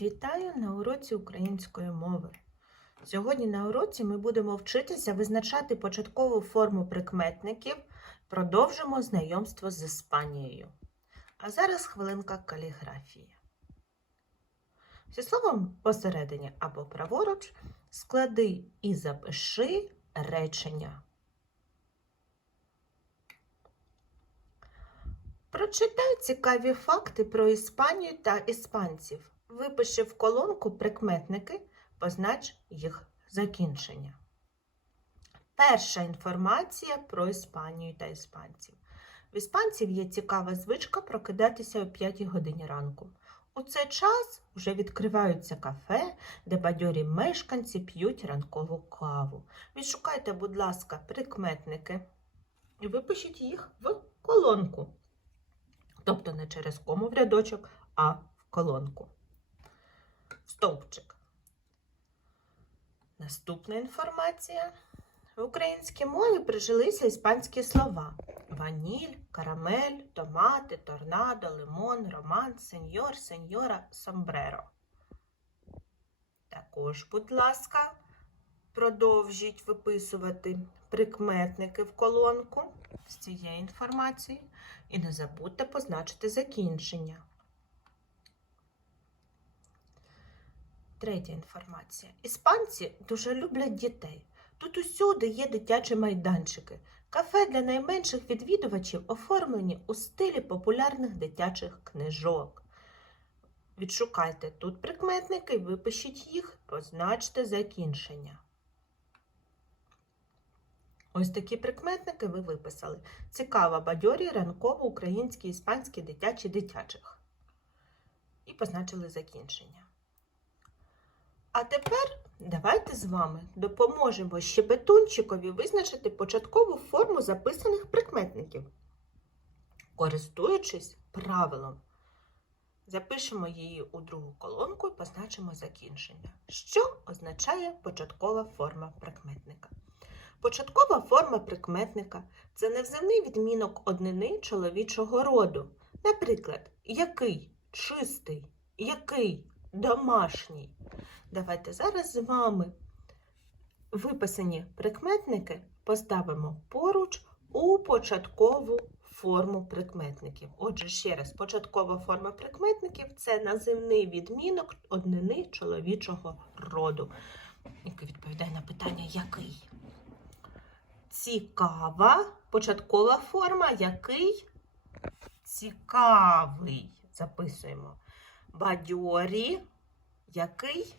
Вітаю на уроці української мови. Сьогодні на уроці ми будемо вчитися визначати початкову форму прикметників, продовжимо знайомство з Іспанією. А зараз хвилинка каліграфії. Зі словом посередині або праворуч склади і запиши речення. Прочитай цікаві факти про Іспанію та іспанців. Випиши в колонку прикметники, познач їх закінчення. Перша інформація про Іспанію та іспанців. В іспанців є цікава звичка прокидатися о 5 годині ранку. У цей час вже відкриваються кафе, де бадьорі мешканці п'ють ранкову каву. Відшукайте, будь ласка, прикметники і випишіть їх в колонку. Тобто не через кому в рядочок, а в колонку. Стовпчик. Наступна інформація. В українській мові прижилися іспанські слова: ваніль, карамель, томати, торнадо, лимон, роман, сеньор, сеньора, сомбреро. Також, будь ласка, продовжіть виписувати прикметники в колонку з цієї інформації і не забудьте позначити закінчення. Третя інформація. Іспанці дуже люблять дітей. Тут усюди є дитячі майданчики. Кафе для найменших відвідувачів оформлені у стилі популярних дитячих книжок. Відшукайте тут прикметники, випишіть їх, позначте закінчення. Ось такі прикметники ви виписали. Цікава бадьорі, ранково, українські, іспанські, дитячі, дитячих. І позначили закінчення. А тепер давайте з вами допоможемо щебетунчикові визначити початкову форму записаних прикметників. Користуючись правилом, запишемо її у другу колонку і позначимо закінчення. Що означає початкова форма прикметника? Початкова форма прикметника це невзивний відмінок однини чоловічого роду. Наприклад, який, чистий, який, домашній. Давайте зараз з вами виписані прикметники поставимо поруч у початкову форму прикметників. Отже, ще раз, початкова форма прикметників це називний відмінок однини чоловічого роду, який відповідає на питання який. Цікава початкова форма, який цікавий. Записуємо. Бадьорі, який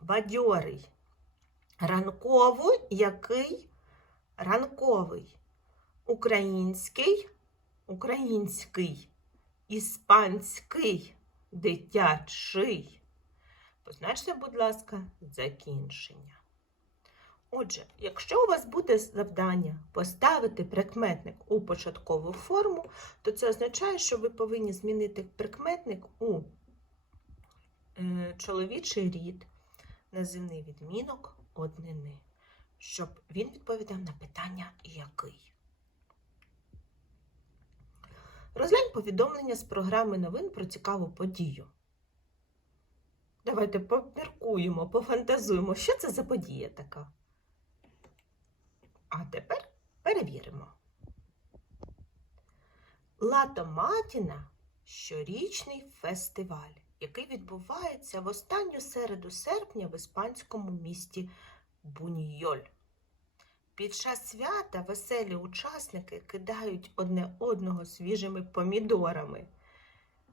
бадьорий. Ранковий, який ранковий. Український, український. Іспанський, дитячий. Позначте, будь ласка, закінчення. Отже, якщо у вас буде завдання поставити прикметник у початкову форму, то це означає, що ви повинні змінити прикметник у е, чоловічий рід, називний відмінок однини, щоб він відповідав на питання який. Розглянь повідомлення з програми новин про цікаву подію. Давайте поміркуємо, пофантазуємо, що це за подія така. А тепер перевіримо. Лато Матіна щорічний фестиваль, який відбувається в останню середу серпня в іспанському місті Буньйоль. Під час свята веселі учасники кидають одне одного свіжими помідорами.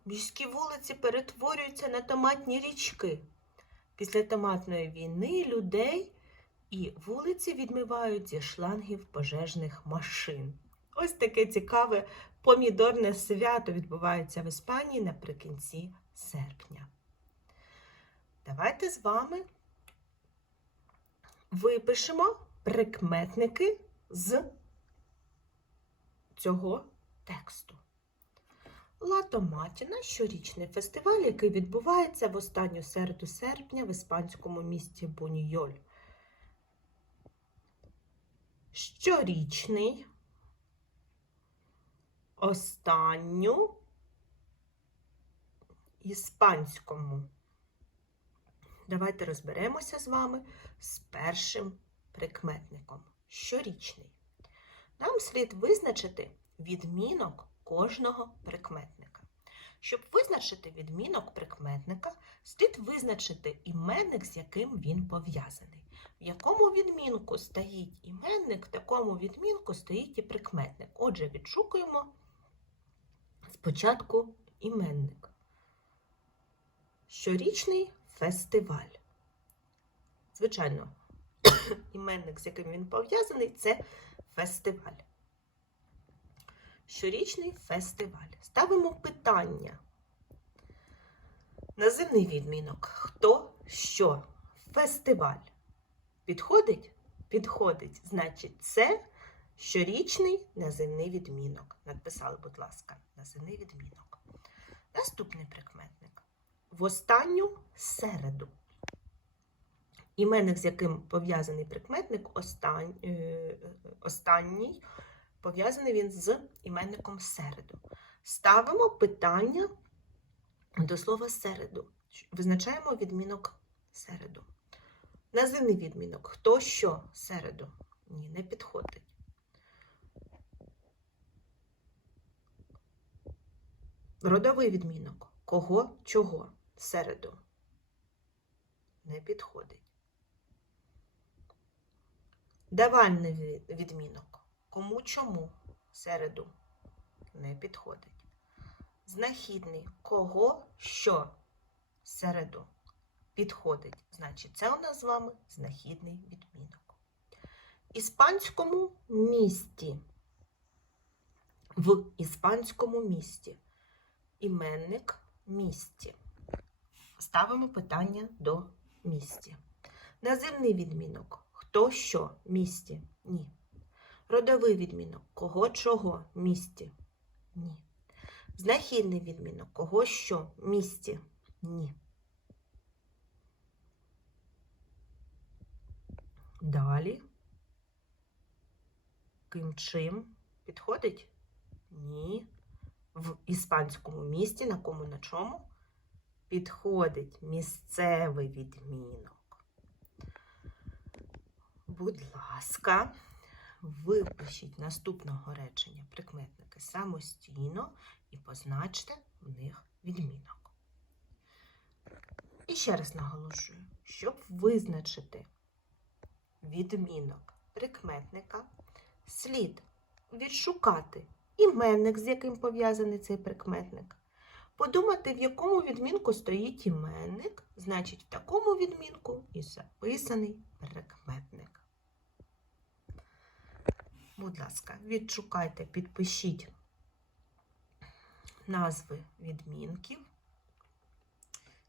Міські вулиці перетворюються на томатні річки. Після томатної війни людей і вулиці відмивають зі шлангів пожежних машин. Ось таке цікаве помідорне свято відбувається в Іспанії наприкінці серпня. Давайте з вами випишемо прикметники з цього тексту. Лато Матіна щорічний фестиваль, який відбувається в останню середу серпня в іспанському місті Буньйоль щорічний, останню іспанському Давайте розберемося з вами з першим прикметником щорічний. Нам слід визначити відмінок кожного прикметника. Щоб визначити відмінок прикметника, слід визначити іменник, з яким він пов'язаний. В якому відмінку стоїть іменник, в такому відмінку стоїть і прикметник. Отже, відшукуємо спочатку іменник. Щорічний фестиваль. Звичайно, іменник, з яким він пов'язаний, це фестиваль. Щорічний фестиваль. Ставимо питання. Називний відмінок. Хто, що? Фестиваль. Підходить? Підходить. Значить, це щорічний називний відмінок. Надписали, будь ласка, називний відмінок. Наступний прикметник. В останню середу. Іменник, з яким пов'язаний прикметник, остань, е, останній, пов'язаний він з іменником середу. Ставимо питання до слова середу. Визначаємо відмінок середу. Називний відмінок. Хто що середу? Ні, не підходить. Родовий відмінок. Кого, чого середу? Не підходить. Давальний відмінок. Кому чому середу? Не підходить. Знахідний. Кого що середу? Підходить. Значить, це у нас з вами знахідний відмінок. Іспанському місті. В іспанському місті. Іменник місті. Ставимо питання до місті. Називний відмінок. Хто що місті? Ні. Родовий відмінок. Кого чого місті? Ні. Знахідний відмінок. Кого що місті? Ні. Далі. Ким чим підходить? Ні. В іспанському місті, на кому на чому? Підходить місцевий відмінок. Будь ласка, випишіть наступного речення прикметники самостійно і позначте в них відмінок. І ще раз наголошую, щоб визначити відмінок прикметника, слід відшукати іменник, з яким пов'язаний цей прикметник. Подумати, в якому відмінку стоїть іменник, значить, в такому відмінку і записаний прикметник. Будь ласка, відшукайте, підпишіть назви відмінків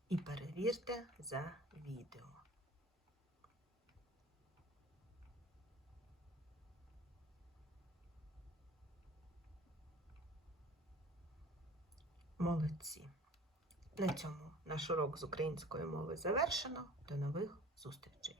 і перевірте за відео. Молодці. На цьому наш урок з української мови завершено. До нових зустрічей!